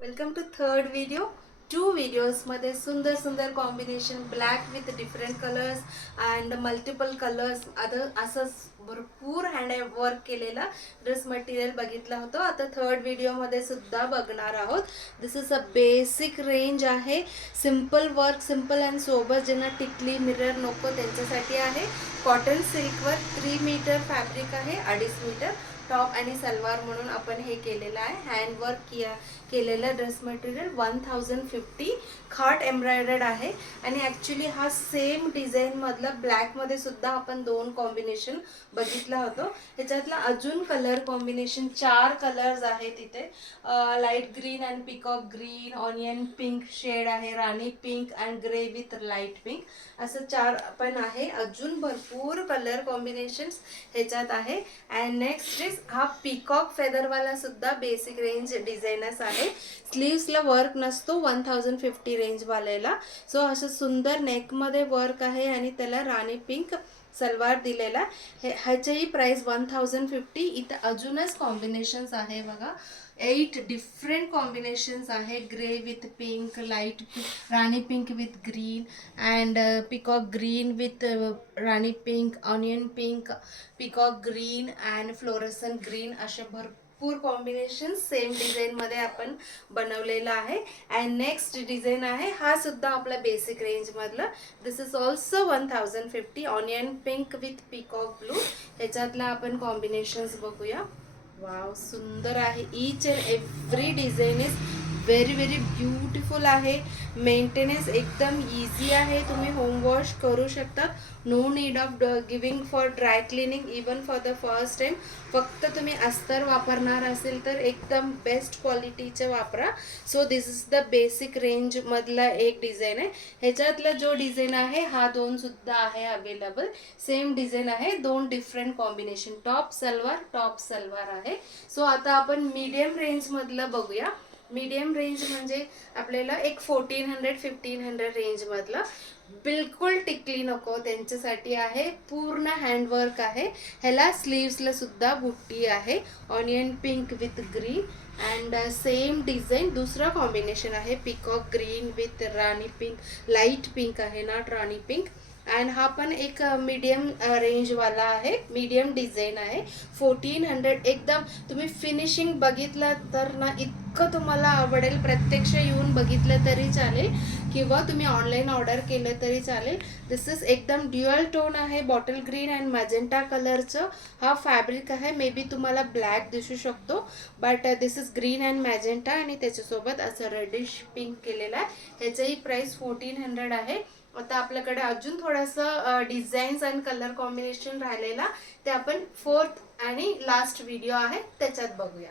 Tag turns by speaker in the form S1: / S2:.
S1: Welcome to third video two व्हिडिओजमध्ये सुंदर सुंदर combination black with different colours and multiple colours आता असंच भरपूर हँड वर्क केलेला ड्रेस मटेरियल बघितला होतो. आता थर्ड व्हिडिओमध्ये सुद्धा बघणार आहोत. This is a basic range आहे. सिंपल वर्क सिंपल अँड सोबत ज्यांना टिकली मिरर नको त्यांच्यासाठी आहे. कॉटन सिल्कवर थ्री मीटर फॅब्रिक आहे अडीच मीटर टॉप आणि सलवार म्हणून आपण हे केलेलं आहे. हँडवर्क किया केलेलं dress material one thousand fifty खाट एम्ब्रॉयडर्ड आहे. आणि ॲक्च्युली हा सेम डिझाईनमधला ब्लॅकमध्ये सुद्धा आपण दोन कॉम्बिनेशन बघितला होतो. ह्याच्यातला अजून कलर कॉम्बिनेशन चार कलर्स आहेत इथे. Light green and peacock green onion pink shade आहे rani pink and grey with light pink असं चार पण आहे. अजून भरपूर कलर कॉम्बिनेशन्स ह्याच्यात आहे. अँड नेक्स्ट इज हा पिकॉक फेदरवाला सुद्धा बेसिक रेंज डिझाईनच आहे. स्लीव्सला वर्क नसतो वन थाउजंड फिफ्टी रेंजवाल्याला सो असं सुंदर नेकमध्ये वर्क आहे आणि त्याला राणी पिंक सलवार दिलेला हे ह्याचेही प्राईस वन थाउजंड फिफ्टी इथं अजूनच कॉम्बिनेशन्स आहे बघा. एट डिफरंट कॉम्बिनेशन्स आहे. Grey with pink light rani pink with green and peacock green with rani pink onion pink peacock green and fluorescent green असे भरपूर कॉम्बिनेशन सेम डिझाईनमध्ये आपण बनवलेला आहे. अँड नेक्स्ट डिझाईन आहे हा सुद्धा आपला basic रेंजमधला this is also one thousand fifty onion pink with peacock blue ह्याच्यातला आपण कॉम्बिनेशन्स बघूया. वाव सुंदर आहे. Each and every design is very very beautiful आहे. मेंटेनन्स एकदम इझी आहे. तुम्ही होम वॉश करू शकता. No need of giving for dry cleaning even for the first time फक्त तुम्ही अस्तर वापरणार असेल तर एकदम बेस्ट क्वालिटीचे वापरा. So this is the basic रेंजमधला एक डिझाईन आहे. ह्याच्यातला जो डिझाईन आहे हा दोन सुद्धा आहे अवेलेबल सेम डिझाईन आहे. दोन different combination top salwar top salwar आहे. सो आता आपण मीडियम रेंजमधलं बघूया. मीडियम रेंज म्हणजे आपल्याला एक फोर्टीन हंड्रेड फिफ्टीन हंड्रेड रेंजमधलं बिलकुल टिकली नको. त्यांच्यासाठी आहे पूर्ण हँडवर्क आहे. ह्याला स्लीव्सला सुद्धा बुट्टी आहे. Onion pink with green and same design दुसरं कॉम्बिनेशन आहे. Peacock green with rani pink light pink आहे नॉट राणी पिंक अँड हा पण एक मीडियम रेंजवाला आहे. मीडियम डिझाईन आहे. फोर्टीन हंड्रेड एकदम तुम्ही फिनिशिंग बघितलं तर ना इतकं तुम्हाला आवडेल. प्रत्यक्ष येऊन बघितलं तरी चालेल. किंवा तुम्ही ऑनलाईन ऑर्डर केलं तरी चालेल. दिस इज एकदम ड्युअल टोन आहे. बॉटल ग्रीन अँड मॅजेंटा कलरचं हा फॅब्रिक आहे. मे बी तुम्हाला ब्लॅक दिसू शकतो. But this is green and magenta आणि त्याच्यासोबत असं रेडिश पिंक केलेलं आहे. ह्याचंही प्राईस फोर्टीन हंड्रेड आहे. आता आपल्याकडे अजून थोडंसं डिझाईन्स आणि कलर कॉम्बिनेशन राहिलेला ते आपण फोर्थ आणि लास्ट व्हिडिओ आहे त्याच्यात बघूया.